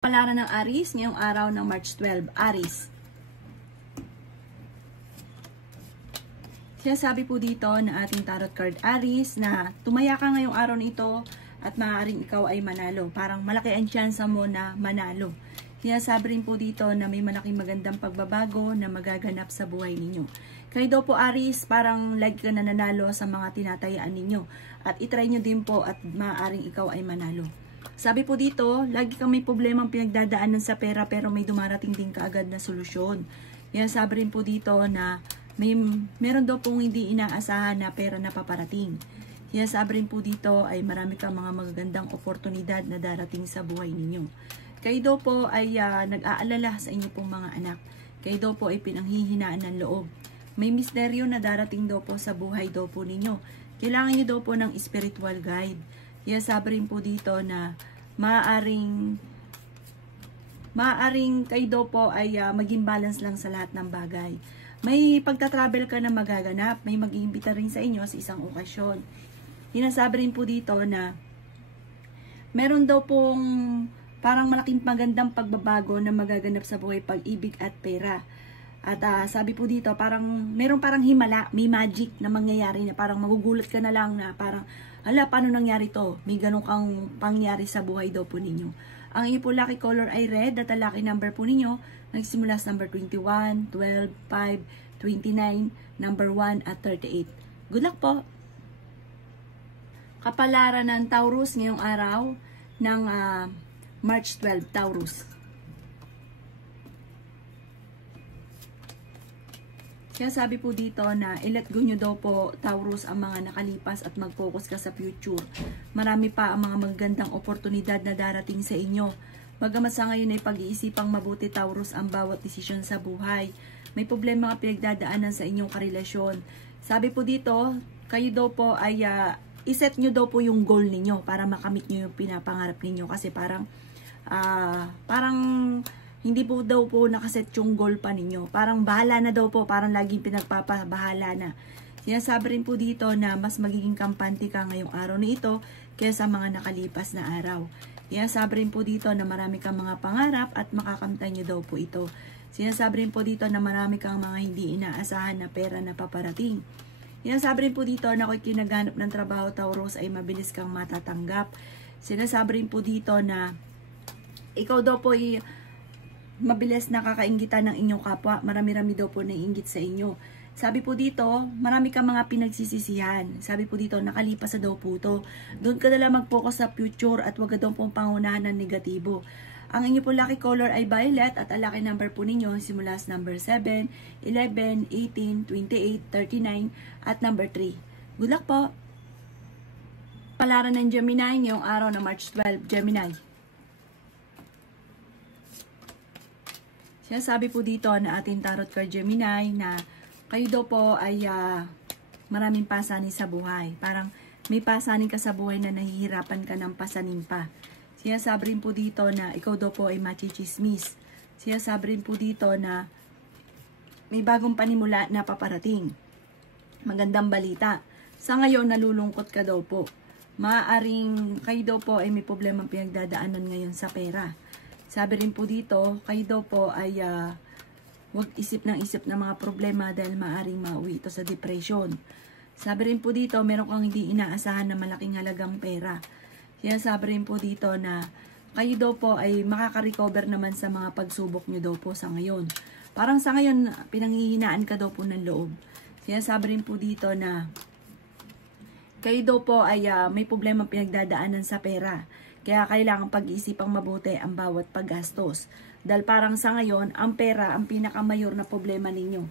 Kapalaran ng Aries ngayong araw ng March 12. Aries. Sinasabi po dito na ating tarot card Aries na tumaya ka ngayong araw nito at maaaring ikaw ay manalo. Parang malaki ang tsansa mo na manalo. Sinasabi rin po dito na may malaking magandang pagbabago na magaganap sa buhay ninyo. Kayo daw po Aries, parang lagi ka na nanalo sa mga tinatayaan ninyo. At itry nyo din po at maaaring ikaw ay manalo. Sabi po dito, lagi kang may problemang pinagdadaanan sa pera pero may dumarating din kaagad na solusyon. Yan sabi rin po dito na meron daw pong hindi inaasahan na pera na paparating. Yan sabi rin po dito ay marami kang mga magagandang oportunidad na darating sa buhay ninyo. Kayo daw po ay nag-aalala sa inyo pong mga anak. Kayo daw po ay pinanghihinaan ng loob. May misteryo na darating daw po sa buhay daw po ninyo. Kailangan nyo daw po ng spiritual guide. Yan sabi rin po dito na maaaring kayo daw po ay maging balance lang sa lahat ng bagay. May pagta-travel ka na magaganap, may mag-iimbita rin sa inyo sa isang okasyon. Sinasabi rin po dito na meron daw pong parang malaking magandang pagbabago na magaganap sa buhay, pag-ibig at pera. At sabi po dito, meron parang himala, may magic na mangyayari na parang magugulat ka na lang na parang, hala, paano nangyari to? May ganun kang pangyari sa buhay daw po ninyo. Ang inyo po lucky color ay red at ang lucky number po ninyo nagsimula sa number 21, 12, 5, 29, number 1 at 38. Good luck po! Kapalaran ng Taurus ngayong araw ng March 12, Taurus. Kaya sabi po dito na i-let go nyo daw po Taurus ang mga nakalipas at mag-focus ka sa future. Marami pa ang mga magandang oportunidad na darating sa inyo. Bagamat sa ngayon ay pag-iisipang mabuti Taurus ang bawat desisyon sa buhay. May problema ka pinagdadaanan sa inyong karelasyon. Sabi po dito, kayo daw po ay iset nyo daw po yung goal ninyo para makamit nyo yung pinapangarap ninyo. Kasi parang hindi po daw po nakaset yung goal pa ninyo. Parang bahala na daw po. Parang laging pinagpapabahala na. Sinasabi rin po dito na mas magiging kampante ka ngayong araw na ito kaysa mga nakalipas na araw. Sinasabi rin po dito na marami kang mga pangarap at makakamtan nyo daw po ito. Sinasabi rin po dito na marami kang mga hindi inaasahan na pera na paparating. Sinasabi rin po dito na kung kinaganap ng trabaho Taurus ay mabilis kang matatanggap. Sinasabi rin po dito na ikaw daw po ay mabilis nakakainggitan ng inyong kapwa. Marami-rami daw po naiinggit sa inyo. Sabi po dito, marami kang mga pinagsisisihan. Sabi po dito, nakalipas na daw po ito. Doon ka na lang mag-focus sa future at wag ka daw pong pangunahan ng negatibo. Ang inyo po lucky color ay violet at ang lucky number po ninyo simula sa number 7, 11, 18, 28, 39 at number 3. Good luck po! Palaran ng Gemini ngayong araw na March 12, Gemini. Sinasabi po dito na ating tarot card Gemini na kayo daw po ay maraming pasanin sa buhay. Parang may pasanin ka sa buhay na nahihirapan ka ng pasanin pa. Sinasabi rin po dito na ikaw daw po ay machichismis. Sinasabi rin po dito na may bagong panimula na paparating. Magandang balita. Sa ngayon nalulungkot ka daw po. Maaaring kayo daw po ay may problemang pinagdadaanan ngayon sa pera. Sabi rin po dito, kayo daw po ay huwag isip ng mga problema dahil maaaring mauwi ito sa depression. Sabi rin po dito, meron kang hindi inaasahan na malaking halagang pera. Sabi rin po dito na kayo daw po ay makaka-recover naman sa mga pagsubok nyo daw po sa ngayon. Parang sa ngayon, pinanghihinaan ka daw po ng loob. Sabi rin po dito na kayo daw po ay may problema pinagdadaanan sa pera. Kaya kailangan pag-iisipang mabuti ang bawat paggastos. Dahil parang sa ngayon, ang pera ang pinakamayor na problema ninyo.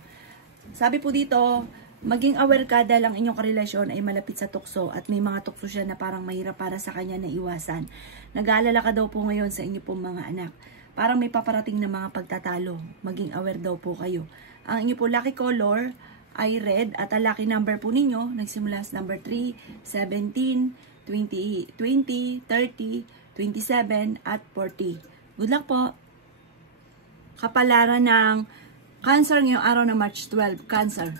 Sabi po dito, maging aware ka dahil ang inyong karelasyon ay malapit sa tukso at may mga tukso siya na parang mahirap para sa kanya na iwasan. Nag-aalala ka daw po ngayon sa inyo pong mga anak. Parang may paparating na mga pagtatalo. Maging aware daw po kayo. Ang inyo po lucky color ay red at ang lucky number po ninyo nagsimula sa number 3, 17, 20, 30, 27, at 40. Good luck po! Kapalaran ng Cancer ngayong araw na March 12. Cancer.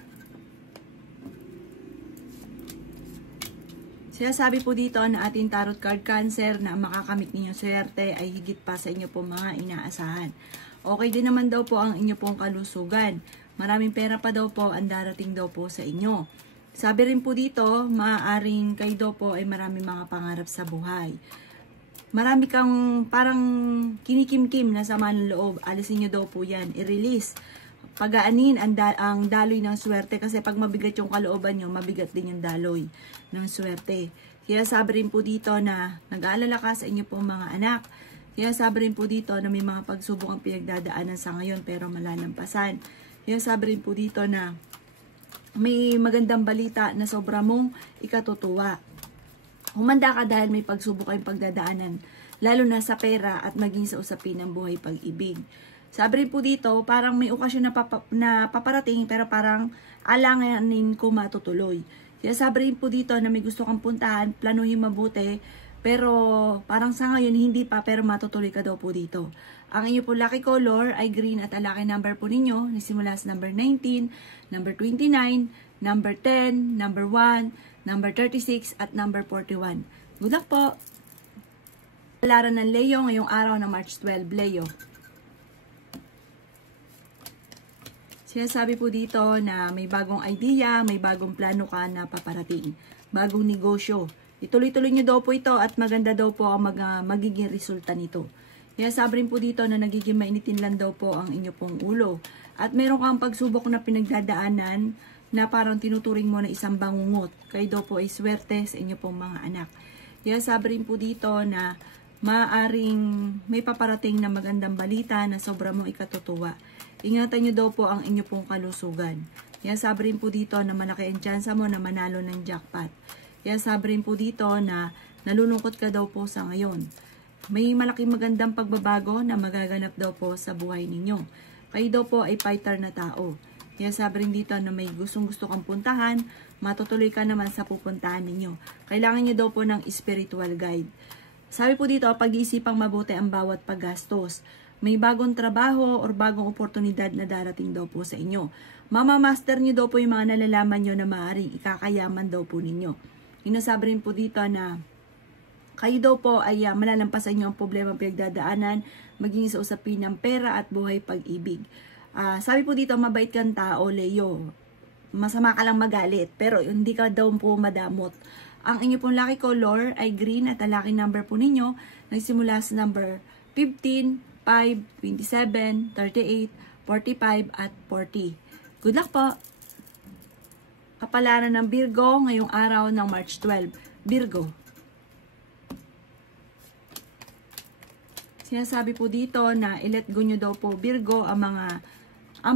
Sinasabi po dito na ating tarot card Cancer na ang makakamit ninyong swerte ay higit pa sa inyo po mga inaasahan. Okay din naman daw po ang inyo pong kalusugan. Maraming pera pa daw po ang darating daw po sa inyo. Sabi rin po dito, maaaring kayo daw po ay maraming mga pangarap sa buhay. Marami kang parang kinikimkim na sama ng loob. Alisin nyo daw po yan. I-release. Pagaanin ang daloy ng swerte kasi pag mabigat yung kalooban nyo, mabigat din yung daloy ng swerte. Kaya sabi rin po dito na nag-aalala ka sa inyo pong mga anak. Kaya sabi rin po dito na may mga pagsubok ang pinagdadaanan sa ngayon pero malalampasan. Kaya sabi rin po dito na may magandang balita na sobra mong ikatutuwa. Humanda ka dahil may pagsubok kayong pagdadaanan, lalo na sa pera at maging sa usapin ng buhay pag-ibig. Sabi rin po dito, parang may okasyon na paparating pero parang alanganin ko matutuloy. Kaya sabi rin po dito na may gusto kang puntahan, planuhin mabuti, pero parang sa ngayon hindi pa pero matutuloy ka daw po dito. Ang inyo po lucky color ay green at ang lucky number po ninyo nagsimula sa number 19, number 29, number 10, number 1, number 36 at number 41. Good luck po! Palaran ng Leo ngayong araw ng March 12, Leo. Sinasabi po dito na may bagong idea, may bagong plano ka na paparating. Bagong negosyo. Ituloy-tuloy nyo daw po ito at maganda daw po ang magiging resulta nito. Kaya sabi rin po dito na nagiging mainitin lang daw po ang inyo pong ulo. At meron kang pagsubok na pinagdadaanan na parang tinuturing mo na isang bangungot. Kayo daw po ay swerte sa inyo pong mga anak. Kaya sabi rin po dito na maaring may paparating na magandang balita na sobra mong ikatutuwa. Ingatan nyo daw po ang inyo pong kalusugan. Kaya sabi rin po dito na malaki ang tsansa mo na manalo ng jackpot. Kaya sabi rin po dito na nalulungkot ka daw po sa ngayon. May malaking magandang pagbabago na magaganap daw po sa buhay ninyo. Kayo daw po ay fighter na tao. Kaya sabi rin dito na may gustong-gusto kang puntahan, matutuloy ka naman sa pupuntahan ninyo. Kailangan nyo daw po ng spiritual guide. Sabi po dito, pag-iisipang mabuti ang bawat paggastos. May bagong trabaho or bagong oportunidad na darating daw po sa inyo. Mama-master nyo daw po yung mga nalalaman nyo na maaaring ikakayaman daw po ninyo. Inasabi rin po dito na kayo daw po ay malalampasan nyo ang problema pinagdadaanan, maging sa usapin ng pera at buhay pag-ibig. Sabi po dito, mabait kang tao, Leo. Masama ka lang magalit, pero hindi ka daw po madamot. Ang inyo pong lucky color ay green at ang lucky number po ninyo nagsimula sa number 15, 5, 27, 38, 45 at 40. Good luck po! Kapalaran ng Virgo ngayong araw ng March 12. Virgo. Sinasabi po dito na i-let go nyo daw po Virgo ang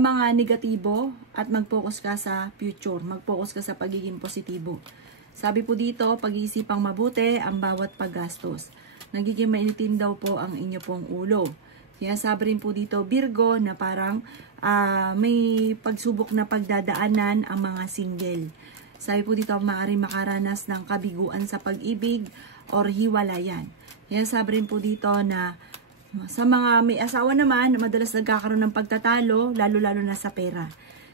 mga negatibo at mag-focus ka sa future. Mag-focus ka sa pagiging positibo. Sabi po dito, pag-iisipang mabuti ang bawat paggastos. Nagiging mainitin daw po ang inyo pong ulo. Kaya sabi rin po dito Virgo na parang may pagsubok na pagdadaanan ang mga single. Sabi po dito, maaaring makaranas ng kabiguan sa pag-ibig or hiwalayan. Kaya sabi rin po dito na sa mga may asawa naman, madalas nagkakaroon ng pagtatalo, lalo-lalo na sa pera.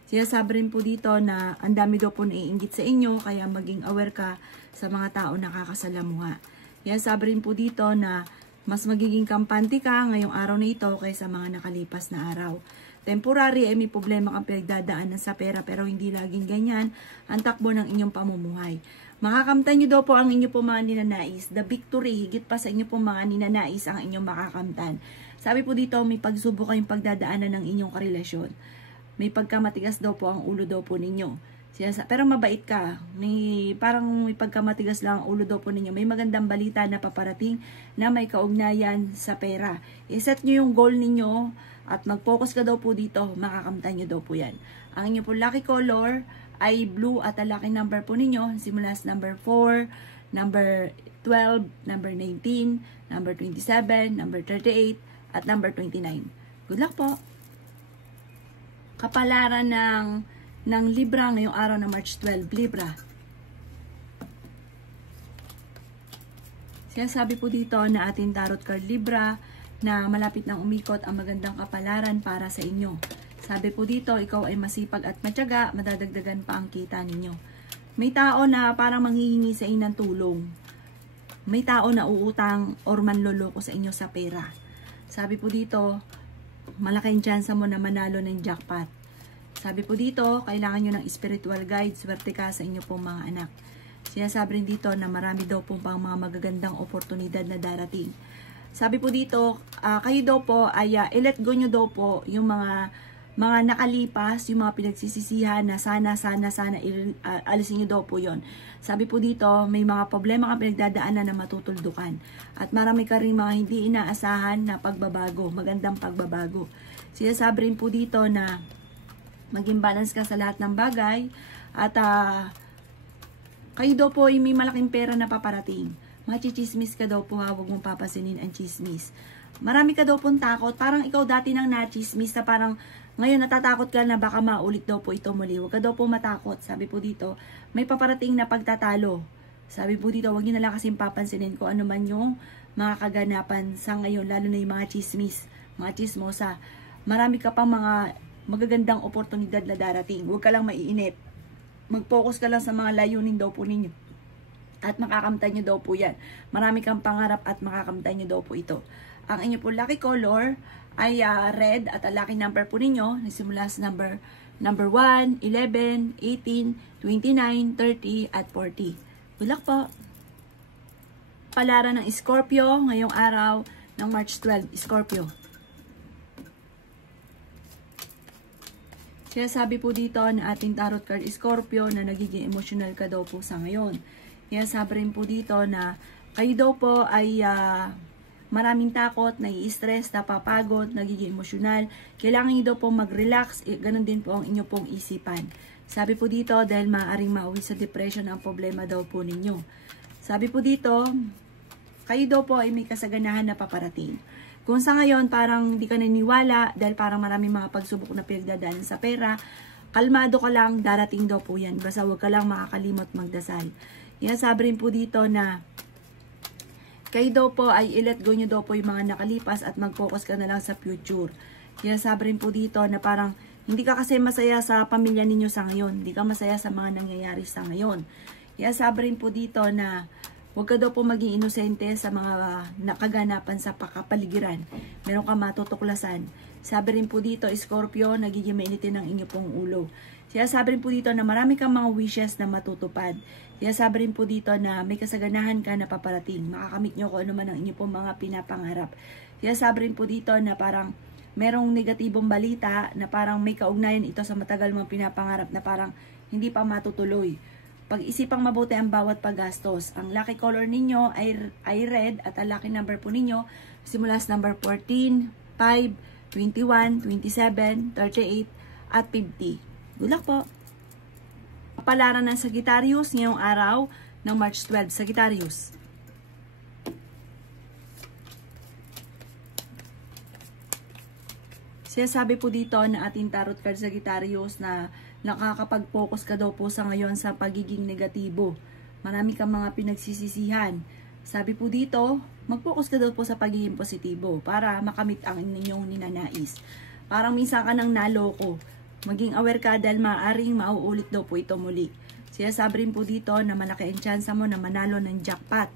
Sinasabi rin po dito na ang dami daw po naiinggit sa inyo, kaya maging aware ka sa mga tao na kakasalamuha. Kaya sabi rin po dito na mas magiging kampante ka ngayong araw na ito kaysa mga nakalipas na araw. Temporary ay may problema kang pinagdadaanan sa pera pero hindi laging ganyan ang takbo ng inyong pamumuhay. Makakamtan nyo daw po ang inyo po mga ninanais. The victory, higit pa sa inyo po mga ninanais ang inyong makakamtan. Sabi po dito, may pagsubok kayong pagdadaanan ng inyong karelasyon. May pagkamatigas daw po ang ulo daw po ninyo. Pero mabait ka. Parang may pagkamatigas lang ang ulo daw po ninyo. May magandang balita na paparating na may kaugnayan sa pera. I-set nyo yung goal ninyo at mag-focus ka daw po dito. Makakamtan nyo daw po yan. Ang inyo po lucky color ay blue at ang lucky number po ninyo simula sa number 4, number 12, number 19, number 27, number 38, at number 29. Good luck po! Kapalaran ng Libra ngayong araw ng March 12, Libra. Sinasabi po dito na ating tarot card Libra na malapit nang umikot ang magandang kapalaran para sa inyo. Sabi po dito, ikaw ay masipag at matyaga, madadagdagan pa ang kita ninyo. may tao na parang manghihingi sa inyo ng tulong. May tao na uutang or manloloko sa inyo sa pera. Sabi po dito, malaking chance mo na manalo ng jackpot. Sabi po dito, kailangan nyo ng spiritual guide, swerte ka sa inyo pong mga anak. Sinasabi rin dito na marami daw pong pang mga magagandang oportunidad na darating. Sabi po dito, kayo daw po ay i-let go nyo daw po yung mga nakalipas, yung mga pinagsisisihan na sana alisin nyo daw po yon. Sabi po dito, may mga problema kang pinagdadaanan na matutuldukan. At marami ka rin mga hindi inaasahan na pagbabago, magandang pagbabago. Sinasabi rin po dito na maging balance ka sa lahat ng bagay at kayo daw po ay may malaking pera na paparating. Machichismis ka daw po, huwag mong papasinin ang chismis. Marami ka daw pong takot, parang ikaw dati nang nachismis na parang ngayon natatakot ka na baka maulit daw po ito muli. Huwag ka daw po matakot. Sabi po dito, may paparating na pagtatalo. Sabi po dito, huwag nyo na lang kasing papansinin kung ano man yung mga kaganapan sa ngayon, lalo na yung mga chismis, mga chismosa. Marami ka pang mga magagandang oportunidad na darating. Huwag ka lang maiinip. Mag-focus ka lang sa mga layunin daw po ninyo. At makakamtan nyo daw po yan. Marami kang pangarap at makakamtan nyo daw po ito. Ang inyo po lucky color ay red at ang lucky number po ninyo nagsimula sa number 1, 11, 18, 29, 30 at 40. Good luck po! Palaran ng Scorpio ngayong araw ng March 12. Scorpio. Sinasabi po dito na ating tarot card Scorpio na nagiging emotional ka daw po sa ngayon. Sinasabi rin po dito na kayo daw po ay maraming takot, nai-stress, napapagod, nagiging emosyonal. Kailangan nyo daw pong mag-relax, ganun din po ang inyo pong isipan. Sabi po dito, dahil maaaring mauwi sa depression ang problema daw po ninyo. Sabi po dito, kayo daw po ay may kasaganahan na paparating. Kung sa ngayon parang hindi ka naniniwala, dahil parang maraming mga pagsubok na pinagdadaanan sa pera, kalmado ka lang, darating daw po yan. Basta huwag ka lang makakalimot magdasal. Sabi rin po dito na kayo daw po ay i-let go nyo daw po yung mga nakalipas at mag-focus ka na lang sa future. Sabi rin po dito na parang hindi ka kasi masaya sa pamilya ninyo sa ngayon. Hindi ka masaya sa mga nangyayari sa ngayon. Sabi rin po dito na huwag ka daw po maging inosente sa mga nakaganapan sa pakapaligiran. Meron ka matutuklasan. Sabi rin po dito, Scorpio, nagiging mainitin ang inyo pong ulo. Sabi rin po dito na marami kang mga wishes na matutupad. Sabi rin po dito na may kasaganahan ka na paparating. Makakamit nyo kung ano man ang inyo pong mga pinapangarap. Sabi rin po dito na parang merong negatibong balita na parang may kaugnayan ito sa matagal mong pinapangarap na parang hindi pa matutuloy. Pag-isipang mabuti ang bawat paggastos. Ang lucky color ninyo ay red at ang lucky number po ninyo simula sa number 14, 5, 21, 27, 38 at 50. Good luck po! Palaran ng Sagittarius ngayong araw ng March 12. Sagittarius. Sinasabi po dito na ating tarot card Sagittarius na nakakapag-focus ka daw po sa ngayon sa pagiging negatibo. Marami kang mga pinagsisisihan. Sabi po dito, mag-focus ka daw po sa pagiging positibo para makamit ang inyong ninanais. Parang minsan ka nang naloko. Maging aware ka dahil maaaring mauulit daw po ito muli. Sinasabi rin po dito na malaki ang chance mo na manalo ng jackpot.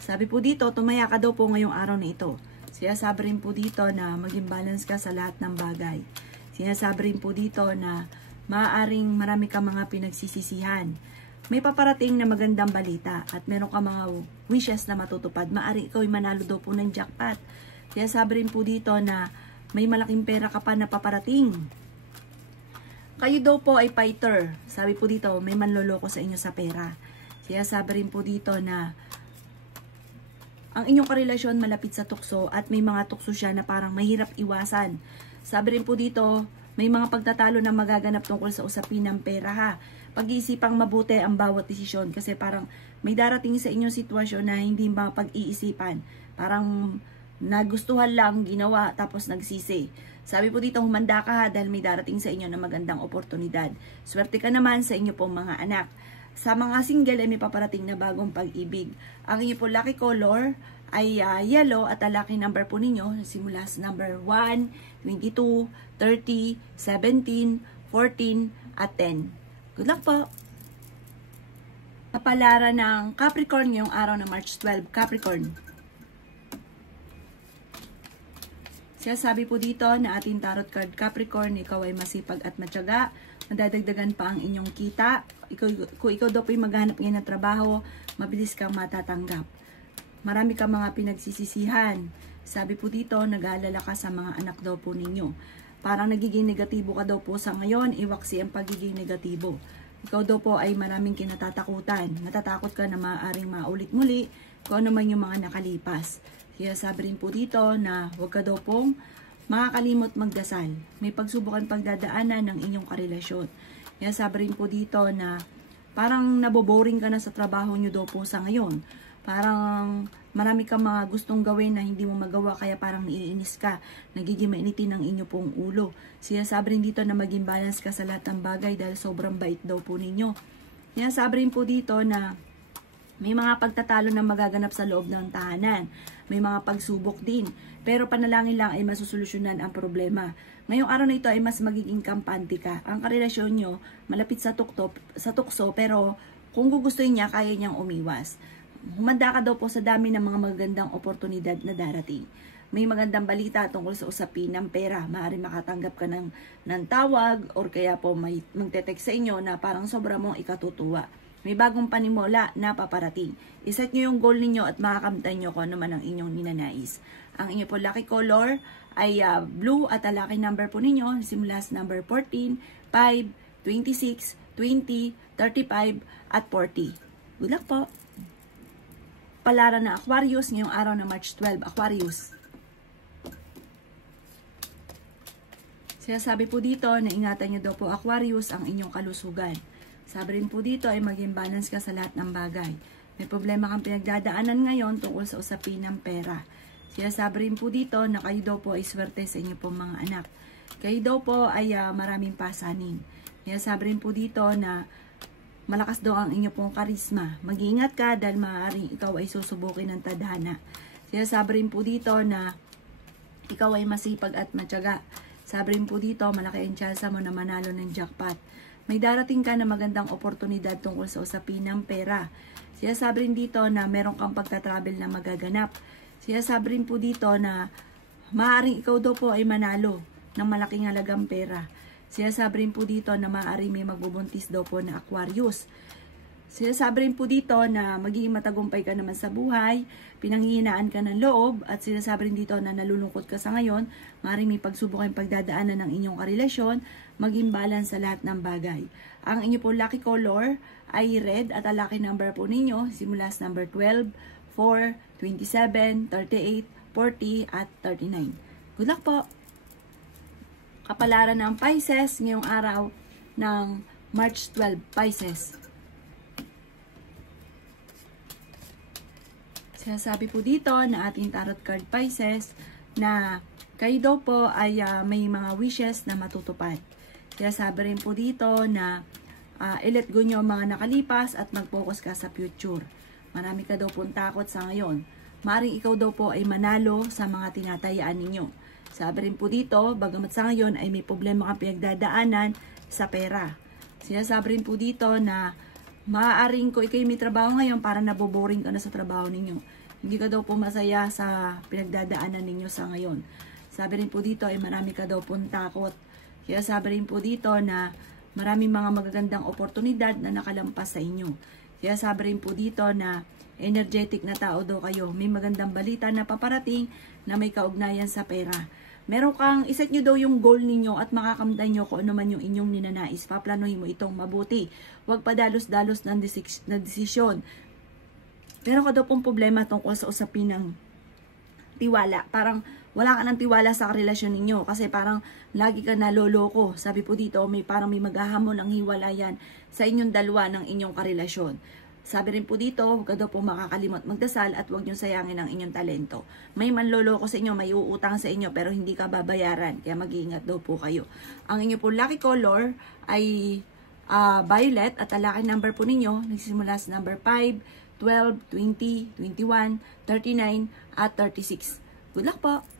Sabi po dito, tumaya ka daw po ngayong araw na ito. Sinasabi rin po dito na maging balance ka sa lahat ng bagay. Sinasabi rin po dito na maaaring marami ka mga pinagsisisihan. May paparating na magandang balita at meron ka mga wishes na matutupad. Maaaring ikaw ay manalo daw po ng jackpot. Sinasabi rin po dito na may malaking pera ka pa na paparating. Kayo daw po ay fighter. Sabi po dito, may manloloko sa inyo sa pera. Sabi rin po dito na ang inyong karelasyon malapit sa tukso at may mga tukso siya na parang mahirap iwasan. Sabi rin po dito, may mga pagtatalo na magaganap tungkol sa usapin ng pera ha. Pag-iisipang mabuti ang bawat desisyon kasi parang may darating sa inyong sitwasyon na hindi ba pag-iisipan. Parang nagustuhan lang, ginawa, tapos nagsisi. Sabi po dito, humanda ka ha dahil may darating sa inyo na magandang oportunidad. Swerte ka naman sa inyo pong mga anak. Sa mga single ay may paparating na bagong pag-ibig. Ang inyo po lucky color ay yellow at ang lucky number po ninyo simula sa number 1, 22, 30, 17, 14 at 10. Good luck po! Kapalaran ng Capricorn ngayong araw ng March 12. Capricorn. Sabi po dito na ating tarot card Capricorn, ikaw ay masipag at matyaga. Madadagdagan pa ang inyong kita. Kung ikaw daw po ay maghanap ngayon ng trabaho, mabilis kang matatanggap. Marami kang mga pinagsisisihan. Sabi po dito, nag-aalala ka sa mga anak daw po ninyo. Parang nagiging negatibo ka daw po sa ngayon, iwaksi ang pagiging negatibo. Ikaw daw po ay maraming kinatatakutan. Natatakot ka na maaaring maulit muli kung ano man yung mga nakalipas. Kaya sabi rin po dito na huwag ka daw pong makakalimot magdasal. May pagsubukan pagdadaanan ng inyong karelasyon. Kaya sabi rin po dito na parang naboboring ka na sa trabaho nyo daw po sa ngayon. Parang marami kang mga gustong gawin na hindi mo magawa kaya parang naiinis ka. Nagiging mainitin ang inyo pong ulo. Sinasabi rin dito na maging balance ka sa lahat ng bagay dahil sobrang bait daw po ninyo. Sinasabi rin po dito na may mga pagtatalo na magaganap sa loob ng tahanan. May mga pagsubok din. Pero panalangin lang ay masusolusyonan ang problema. Ngayong araw na ito ay mas magiging kampante ka. Ang karelasyon nyo malapit sa tukso pero kung gugustuhin niya kaya niyang umiwas. Humanda ka daw po sa dami ng mga magagandang oportunidad na darating. May magandang balita tungkol sa usapin ng pera. Maaaring makatanggap ka ng tawag or kaya po may magte-text sa inyo na parang sobra mong ikatutuwa. May bagong panimula na paparating. Iset nyo yung goal ninyo at makakamtan nyo kung ano man ang inyong ninanais. Ang inyo po lucky color ay blue at ang lucky number po ninyo simula sa number 14, 5, 26, 20, 35 at 40. Good luck po! Palaran na Aquarius ngayong araw na March 12. Aquarius. Sabi po dito na ingatan nyo daw po Aquarius ang inyong kalusugan. Sabi rin po dito ay maging balance ka sa lahat ng bagay. May problema kang pinagdadaanan ngayon tungkol sa usapin ng pera. Sabi rin po dito na kayo daw po ay swerte sa inyo pong mga anak. Kayo daw po ay maraming pasanin. Sabi rin po dito na malakas daw ang inyo pong karisma. Mag-iingat ka dahil maaaring ikaw ay susubukin ng tadhana. Sabi rin po dito na ikaw ay masipag at matyaga. Sabi rin po dito malaki ang tsansa mo na manalo ng jackpot. May darating ka na magandang oportunidad tungkol sa usapin ng pera. Sabi rin dito na meron kang pagta-travel na magaganap. Sabi rin po dito na maaaring ikaw daw po ay manalo ng malaking halagang pera. Sabi rin po dito na maaaring may magbubuntis daw po na Aquarius. Sabi rin po dito na magiging matagumpay ka naman sa buhay, pinanghihinaan ka ng loob, at sinasabi rin dito na nalulungkot ka sa ngayon, maaaring may pagsubok ang pagdadaanan ng inyong karelasyon, maging balance sa lahat ng bagay. Ang inyo po lucky color ay red at ang lucky number po ninyo simula sa number 12, 4, 27, 38, 40 at 39. Good luck po! Kapalaran ng Pisces ngayong araw ng March 12, Pisces. Sabi po dito na ating tarot card Pisces na kayo daw po ay may mga wishes na matutupad. Sabi rin po dito na i-let go nyo mga nakalipas at mag-focus ka sa future. Marami ka daw pong takot sa ngayon. Maaring ikaw daw po ay manalo sa mga tinatayaan ninyo. Sabi rin po dito, bagamat sa ngayon ay may problema kang pinagdadaanan sa pera. Sinasabi rin po dito na maaaring ko ikay may trabaho ngayon para naboboring ka na sa trabaho ninyo. Hindi ka daw po masaya sa pinagdadaanan ninyo sa ngayon. Sabi rin po dito ay marami ka daw pong takot. Kaya sabi rin po dito na maraming mga magagandang oportunidad na nakalampas sa inyo. Kaya sabi rin po dito na energetic na tao daw kayo. May magandang balita na paparating na may kaugnayan sa pera. Meron kang, iset nyo daw yung goal ninyo at makakamtan nyo kung ano man yung inyong ninanais. Paplanuhin mo itong mabuti. Huwag padalos-dalos ng desisyon. Meron ka daw pong problema tungkol sa usapin ng tiwala. Parang wala ka ng tiwala sa relasyon ninyo kasi parang lagi ka naloloko. Sabi po dito, parang may maghahamon ng hiwalayan sa inyong dalawa ng inyong karelasyon. Sabi rin po dito, huwag ka daw po makakalimot magdasal at huwag nyo sayangin ang inyong talento. May manloloko sa inyo, may uutang sa inyo pero hindi ka babayaran. Kaya mag-iingat daw po kayo. Ang inyo po lucky color ay violet at ang lucky number po ninyo nagsisimula sa number 5, 12, 20, 21, 39 at 36. Good luck po!